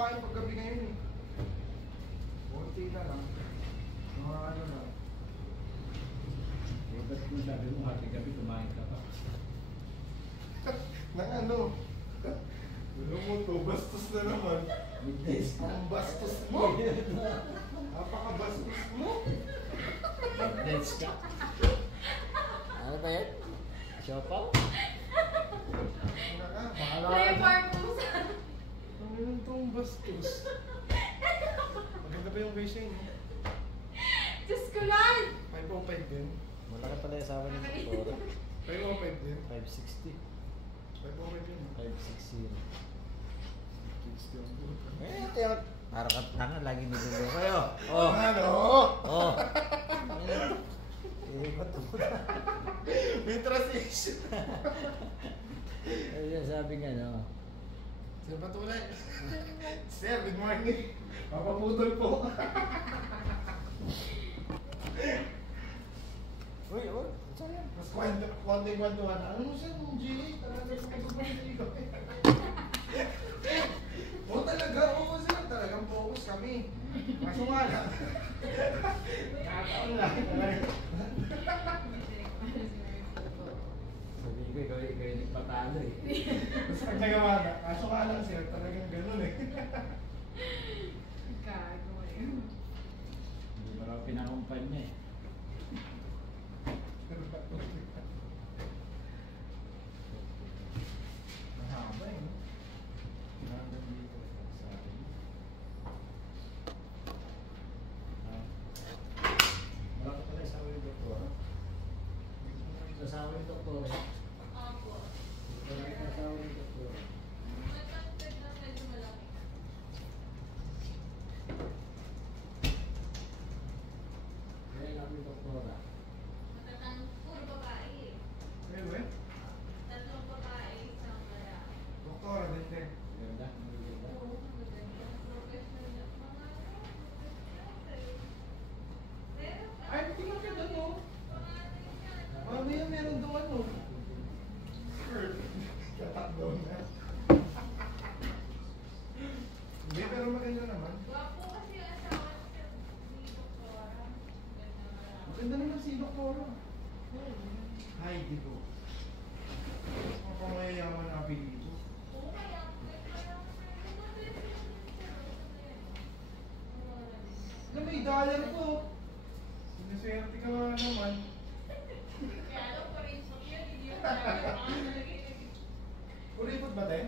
Kain paggabi ngayon eh. Bunti na lang. Mga ano lang. Eh, ba't kung sabi mo gabi kumain ka pa? Nang ano? Ano mo to? Bastos na naman. Middays ka? Ang bastos mo! Napaka-bastos mo! Middays ka? Ano ba yan? Siopaw? Ano ka? Bahala ka. Ano yun itong bastos? Maganda ba yung racing? Diyos ko lang! 505 din. Malaki pala yung asawa ng doktor. 505 din. 560. 505 din. 560. Kids din. Eh, tiyak. Para ka tanga, lagi nilulo kayo. Oh! Ano? Oh! Eh, ba't mo na? May transition. Ayun, sabi nga, no? Sir Patulay. Sir, good morning. Papaputol po. Uy, uy, saan yan? Mas konting-kwentuhan. Ano mo sir, yung GA? Talaga sa pagpapalili ko. Oo talaga, oo sir. Talagang focus kami. Kaso nga lang. Nakataon lang. Sabi ko, ikaw yung nagpatalo eh. Basta pag nagawa na. Kaso nga lang sir, talagang ganun eh. Gago eh. Hindi mo raw pinakumpanya eh. Mahaba eh. Nandun dito sa akin. Malaki pala asawa yung doktor. Asawa yung doktor eh. Opo. Malaki na asawa yung doktor. Matangkad na medyo malaki. Kaya kami doktora. Matatang puro babae eh. Anyway, Tatlong babae, isang lalaki. doktora din din. Ganda, maganda. Oo, maganda. Professional na. Mga pero, Ay, tingnan ka doon oh. Mamaya meron doon ano. Skirt. Tatakbo na. Hindi, pero maganda naman. Gwapo kasi yung asawa ni Doktora. Ganda nga lang. Maganda naman si Doktora. Ay, di ko. Ang pamayayaman na apelido. Oo, kaya. Na may dollar po. Siniswerte ka nga naman. Kaya alam ko rin so yun, hindi yung talaga. Kuripot ba tayo?